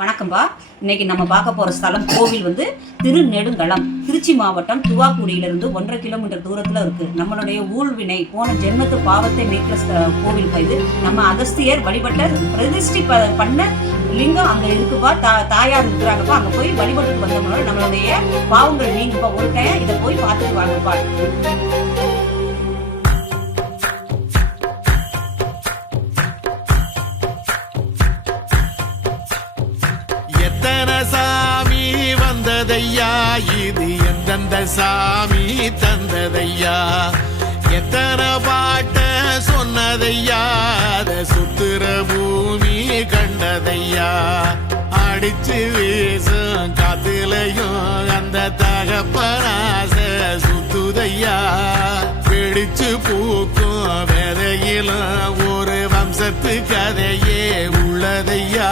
வணக்கம்பா. இன்னைக்கு நம்ம பார்க்க போற ஸ்தலம் கோவில் வந்து திருநெடுங்களம், திருச்சி மாவட்டம் துவாக்குடியிலிருந்து 1.5 கிலோமீட்டர் தூரத்துல இருக்கு. நம்மளுடைய ஊழ்வினை போன ஜென்மத்து பாவத்தை நீக்கிற கோவில் இது. நம்ம அகஸ்தியர் வழிபட்ட பிரதிஷ்டி பண்ண லிங்கம் அங்க இருக்குப்பா. தாயார் இருக்கிறாங்கப்பா. அங்க போய் வழிபட்டு வந்தோம்னா நம்மளுடைய பாவங்கள் நீங்குப்பா. ஒரு டைம் இதை போய் பார்த்துட்டு வாங்கப்பா. எத்தனை சாமி வந்ததையா, இது எந்தெந்த சாமி தந்ததையா, எத்தனை பாட்ட சொன்னதையா, அத சுத்துற பூமி கண்டதையா, அடிச்சு வீசும் காத்துலையும் அந்த தகப்பனாச சுத்துதையா, பிடிச்சு பூக்கும் விதையிலும் ஒரு வம்சத்து கதையே உள்ளதையா.